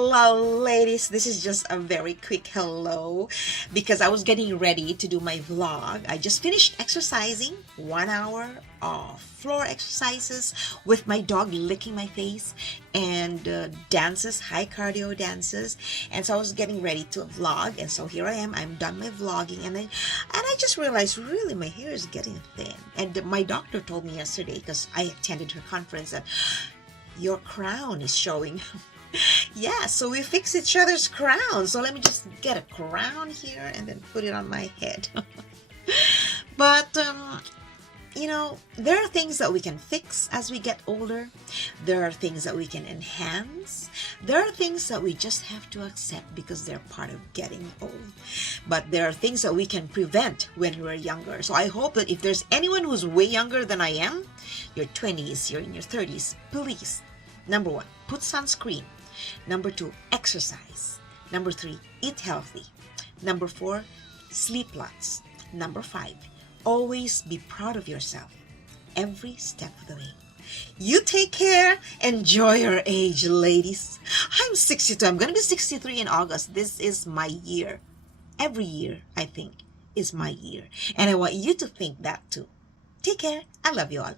Hello, ladies. This is just a very quick hello because I was getting ready to do my vlog. I just finished exercising 1 hour of floor exercises with my dog licking my face and dances, high cardio dances. And so I was getting ready to vlog. And so here I am. I'm done my vlogging. And I just realized really my hair is getting thin. And my doctor told me yesterday, because I attended her conference, that your crown is showing. Yeah, so we fix each other's crowns. So let me just get a crown here and then put it on my head. But there are things that we can fix as we get older. There are things that we can enhance. There are things that we just have to accept because they're part of getting old. But there are things that we can prevent when we're younger. So I hope that if there's anyone who's way younger than I am, your 20s, you're in your 30s, please, number 1, put sunscreen. Number 2, exercise. Number 3, eat healthy. Number 4, sleep lots. Number 5, always be proud of yourself every step of the way. You take care. Enjoy your age, ladies. I'm 62. I'm going to be 63 in August. This is my year. Every year, I think, is my year. And I want you to think that too. Take care. I love you all.